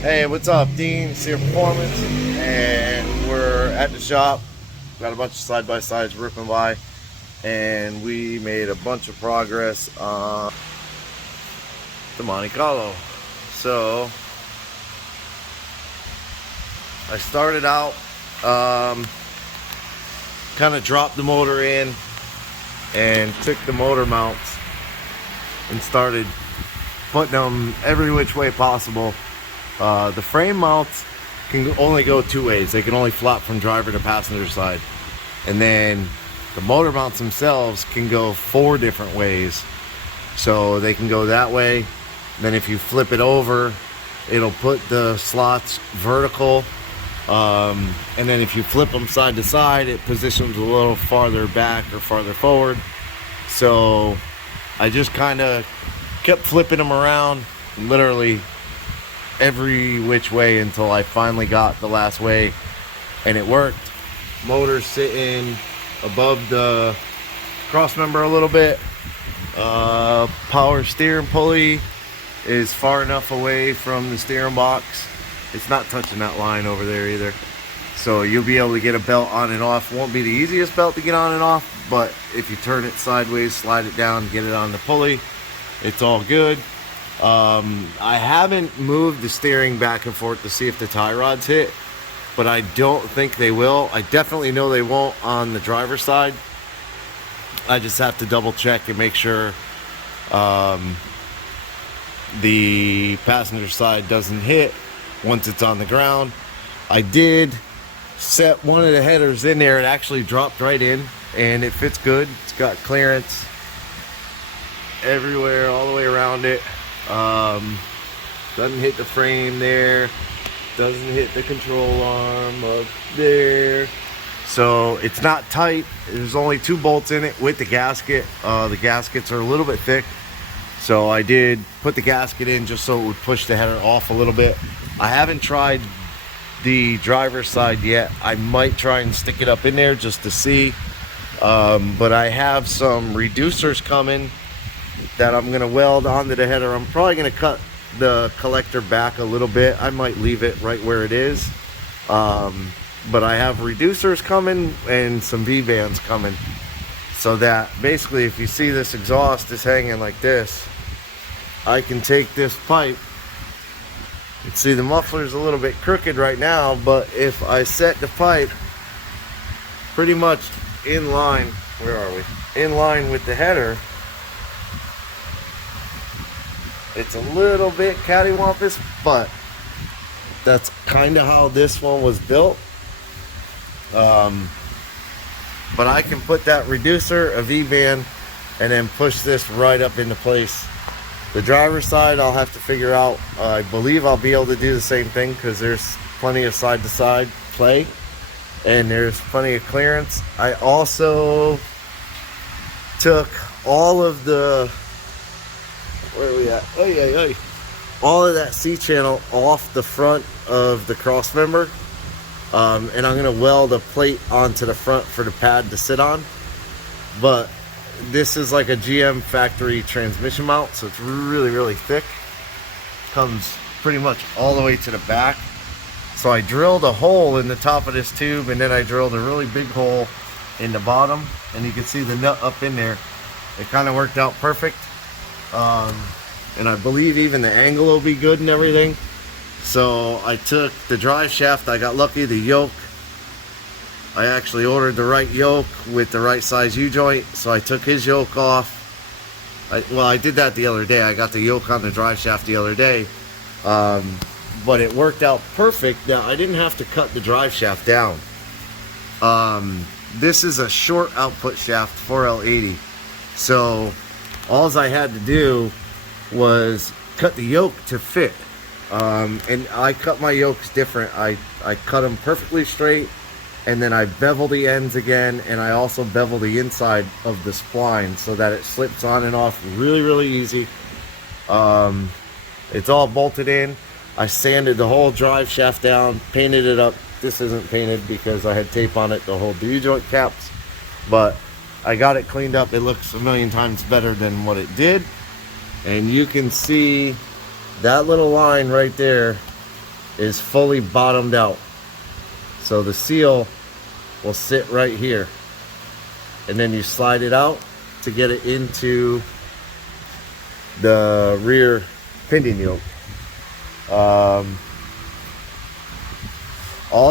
Hey, what's up? Dean, Sear Performance, and we're at the shop. Got a bunch of side-by-sides ripping by, and we made a bunch of progress on the Monte Carlo. So, I started out, kind of dropped the motor in, and took the motor mounts and started putting them every which way possible. The frame mounts can only go two ways. They can only flop from driver to passenger side. And then the motor mounts themselves can go four different ways. So they can go that way. Then if you flip it over, it'll put the slots vertical. And then if you flip them side to side, it positions a little farther back or farther forward. So I just kind of kept flipping them around, literally every which way, until I finally got the last way and it worked. Motor sitting above the cross member a little bit. Power steering pulley is far enough away from the steering box. It's not touching that line over there either. So you'll be able to get a belt on and off. Won't be the easiest belt to get on and off, but if you turn it sideways, slide it down, get it on the pulley, it's all good. I haven't moved the steering back and forth to see if the tie rods hit, but I don't think they will. I definitely know they won't on the driver's side. I just have to double check and make sure the passenger side doesn't hit once it's on the ground. I did set one of the headers in there. It actually dropped right in and it fits good. It's got clearance everywhere, all the way around it. Doesn't hit the frame there, doesn't hit the control arm up there, so it's not tight. There's only 2 bolts in it with the gasket. The gaskets are a little bit thick, so I did put the gasket in just so it would push the header off a little bit. I haven't tried the driver's side yet. I might try and stick it up in there just to see, but I have some reducers coming that I'm going to weld onto the header. I'm probably going to cut the collector back a little bit. I might leave it right where it is. But I have reducers coming and some V-bands coming. So that basically, if you see this exhaust is hanging like this, I can take this pipe. You can see the muffler's a little bit crooked right now, but if I set the pipe pretty much in line, where are we? In line with the header, it's a little bit cattywampus, but that's kind of how this one was built. But I can put that reducer, a V-band, and then push this right up into place. The driver's side, I'll have to figure out. I believe I'll be able to do the same thing because there's plenty of side-to-side play and there's plenty of clearance. I also took all of the, where are we at? All of that C-channel off the front of the cross member, and I'm going to weld a plate onto the front for the pad to sit on. But this is like a GM factory transmission mount, so it's really thick. Comes pretty much all the way to the back. So I drilled a hole in the top of this tube, and then I drilled a really big hole in the bottom, and you can see the nut up in there. It kind of worked out perfect. And I believe even the angle will be good and everything. So I took the drive shaft. I got lucky, the yoke, I actually ordered the right yoke with the right size U-joint, so I took his yoke off. I did that the other day. I got the yoke on the drive shaft the other day, but it worked out perfect. Now I didn't have to cut the drive shaft down. This is a short output shaft, 4L80, so all I had to do was cut the yoke to fit, and I cut my yokes different. I cut them perfectly straight, and then I bevel the ends again, and I also bevel the inside of the spline so that it slips on and off really easy. It's all bolted in. I sanded the whole drive shaft down, painted it up. This isn't painted because I had tape on it to hold the U-joint caps, but I got it cleaned up. It looks a million times better than what it did. And you can see that little line right there is fully bottomed out. So the seal will sit right here. And then you slide it out to get it into the rear pinion yoke. All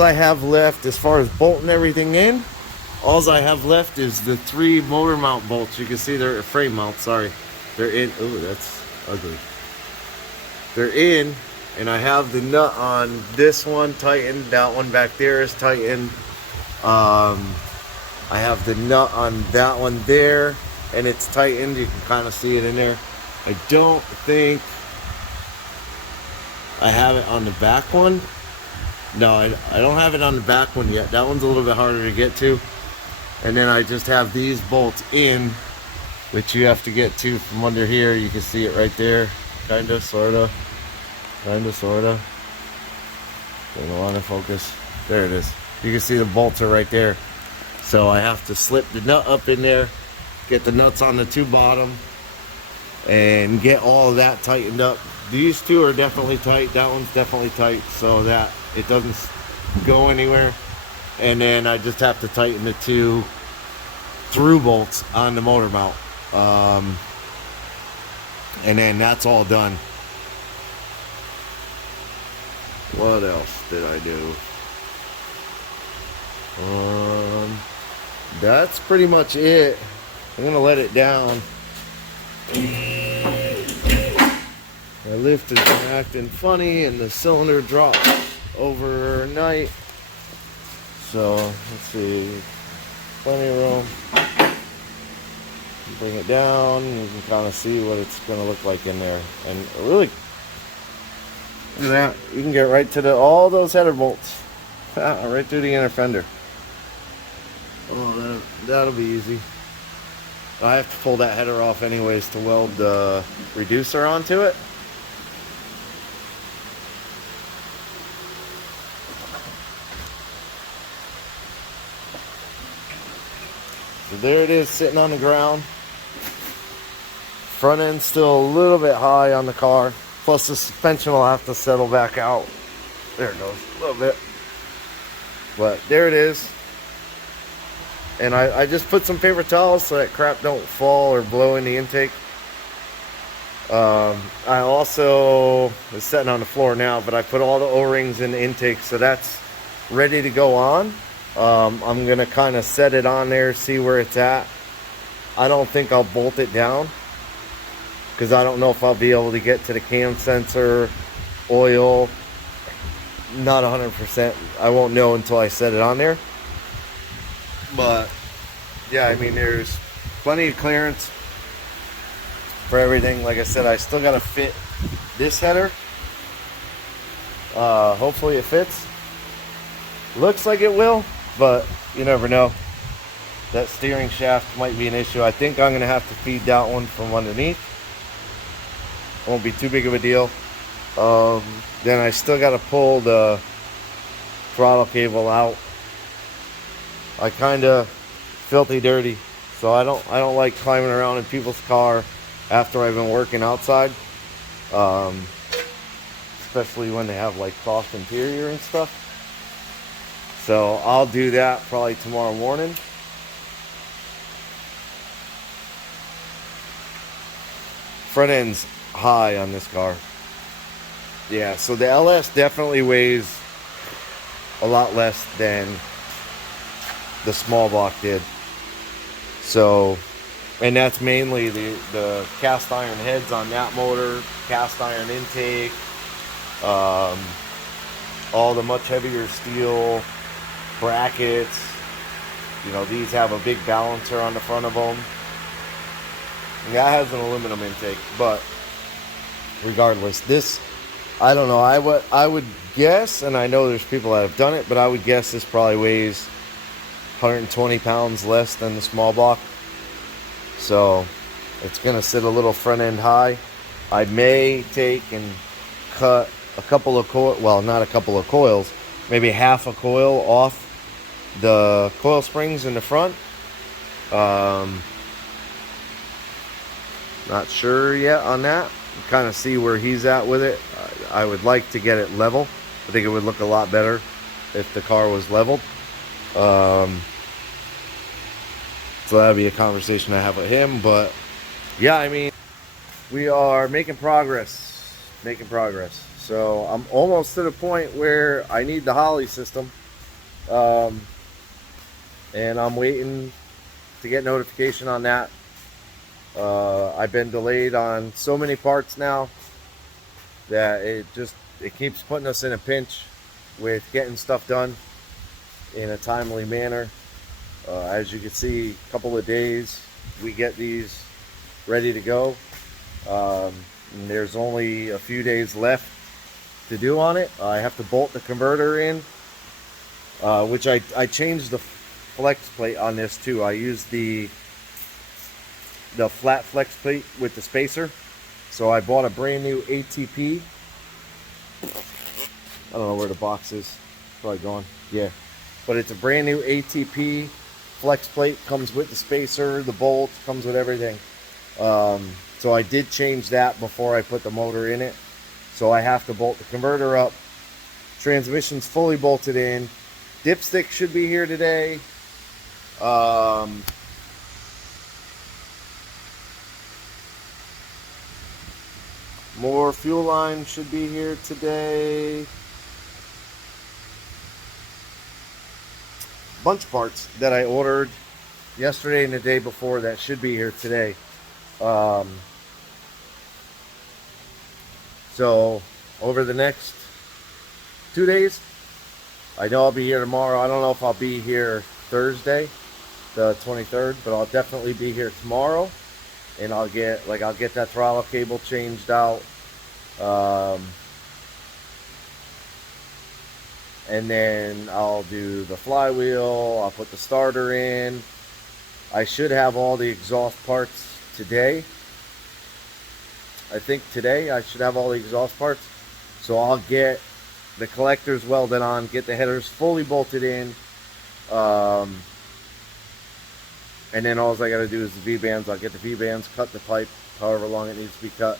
I have left as far as bolting everything in, all I have left is the 3 motor mount bolts. You can see they're frame mounts, sorry. They're in. Oh, that's ugly. They're in, and I have the nut on this one tightened. That one back there is tightened. I have the nut on that one there, and it's tightened. You can kind of see it in there. I don't think I have it on the back one. No, I don't have it on the back one yet. That one's a little bit harder to get to. And then I just have these bolts in, which you have to get to from under here. You can see it right there. Kinda, sorta. Kinda, sorta. Don't want to focus. There it is. You can see the bolts are right there. So I have to slip the nut up in there, get the nuts on the 2 bottom, and get all of that tightened up. These 2 are definitely tight. That one's definitely tight so that it doesn't go anywhere. And then I just have to tighten the 2 through bolts on the motor mount. And then that's all done. What else did I do? That's pretty much it. I'm gonna let it down. My lift has been acting funny and the cylinder dropped overnight. So let's see, plenty of room. Bring it down, you can kind of see what it's gonna look like in there. And really, look at that. You can get right to all those header bolts. Right through the inner fender. Oh, that'll be easy. I have to pull that header off anyways to weld the reducer onto it. So there it is, sitting on the ground. Front end's still a little bit high on the car. Plus the suspension will have to settle back out. There it goes, a little bit. But there it is. And I just put some paper towels so that crap don't fall or blow in the intake. I also is sitting on the floor now, but I put all the O-rings in the intake, so that's ready to go on. I'm gonna kind of set it on there, see where it's at. I don't think I'll bolt it down because I don't know if I'll be able to get to the cam sensor, oil. Not 100%. I won't know until I set it on there. But yeah, I mean, there's plenty of clearance for everything. Like I said, I still got to fit this header. Hopefully it fits. Looks like it will, but you never know. That steering shaft might be an issue. I think I'm going to have to feed that one from underneath. Won't be too big of a deal. Then I still got to pull the throttle cable out. I kind of filthy dirty, so I don't like climbing around in people's car after I've been working outside, especially when they have like soft interior and stuff. So I'll do that probably tomorrow morning. Front end's high on this car. Yeah, so the LS definitely weighs a lot less than the small block did. So, and that's mainly the cast iron heads on that motor, cast iron intake, all the much heavier steel brackets. You know, these have a big balancer on the front of them. And that has an aluminum intake, but regardless, this, I don't know, I would guess, and I know there's people that have done it, but I would guess this probably weighs 120 pounds less than the small block. So it's gonna sit a little front end high. I may take and cut a couple of not a couple of coils, maybe half a coil off the coil springs in the front. Not sure yet on that. Kind of see where he's at with it. I would like to get it level. I think it would look a lot better if the car was leveled. So that'd be a conversation I have with him. But yeah, I mean, we are making progress, So I'm almost to the point where I need the Holly system. And I'm waiting to get notification on that. I've been delayed on so many parts now that it keeps putting us in a pinch with getting stuff done in a timely manner. As you can see, a couple of days we get these ready to go. And there's only a few days left to do on it. I have to bolt the converter in, which I changed the flex plate on this too. I used the flat flex plate with the spacer. So I bought a brand new ATP. I don't know where the box is. Probably gone. Yeah. But it's a brand new ATP flex plate. Comes with the spacer, the bolt, comes with everything. So I did change that before I put the motor in it. So I have to bolt the converter up. Transmission's fully bolted in. Dipstick should be here today. More fuel line should be here today. Bunch of parts that I ordered yesterday and the day before that should be here today. So over the next 2 days, I know I'll be here tomorrow. I don't know if I'll be here Thursday, the 23rd, but I'll definitely be here tomorrow. And I'll get that throttle cable changed out. And then I'll do the flywheel. I'll put the starter in. I should have all the exhaust parts today. I think today I should have all the exhaust parts. So I'll get the collectors welded on, get the headers fully bolted in. And then all I got to do is the V-bands. I'll get the V-bands, cut the pipe however long it needs to be cut.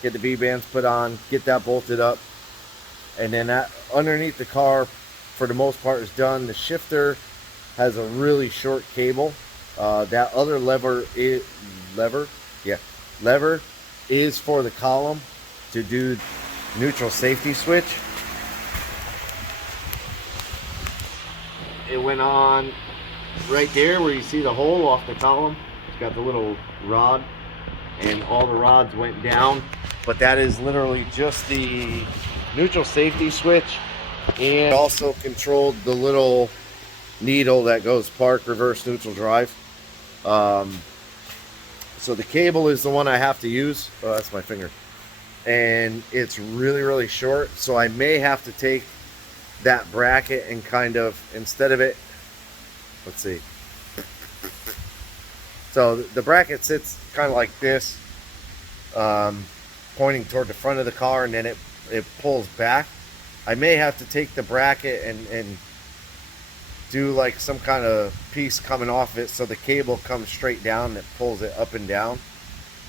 Get the V-bands put on, get that bolted up. And then that underneath the car, for the most part, is done. The shifter has a really short cable. That other lever is for the column to do neutral safety switch. It went on right there where you see the hole off the column. It's got the little rod, and all the rods went down. But that is literally just the neutral safety switch, and also controlled the little needle that goes park, reverse, neutral, drive. So the cable is the one I have to use. Oh, that's my finger. And it's really, really short. So I may have to take that bracket and kind of, instead of it, let's see. So the bracket sits kind of like this, pointing toward the front of the car, and then it pulls back. I may have to take the bracket and do like some kind of piece coming off it so the cable comes straight down that pulls it up and down.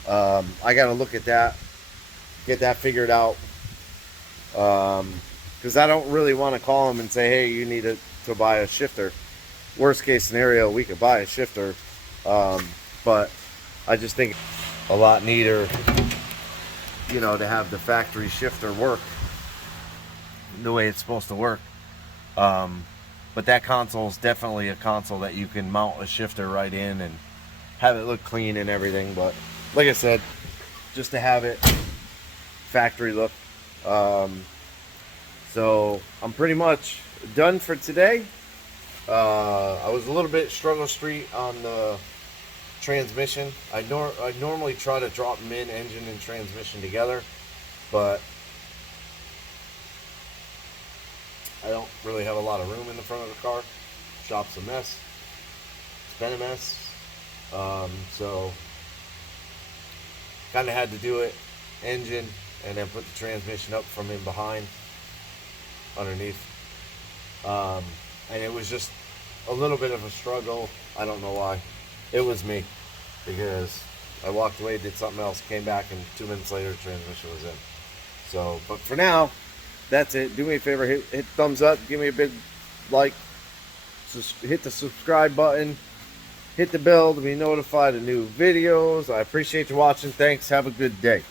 I got to look at that, get that figured out, because I don't really want to call them and say, hey, you need to buy a shifter. Worst case scenario, we could buy a shifter, but I just think a lot neater, you know, to have the factory shifter work the way it's supposed to work. But that console is definitely a console that you can mount a shifter right in and have it look clean and everything. But like I said, just to have it factory look. So I'm pretty much done for today. I was a little bit struggle street on the transmission. I normally try to drop mid engine and transmission together, but I don't really have a lot of room in the front of the car. Shop's a mess. It's been a mess. So kind of had to do it engine and then put the transmission up from in behind underneath. And it was just a little bit of a struggle. I don't know why. It was me, because I walked away, did something else, came back, and 2 minutes later the transmission was in. So, but for now, that's it. Do me a favor, hit thumbs up, give me a big like, hit the subscribe button, hit the bell to be notified of new videos. I appreciate you watching. Thanks. Have a good day.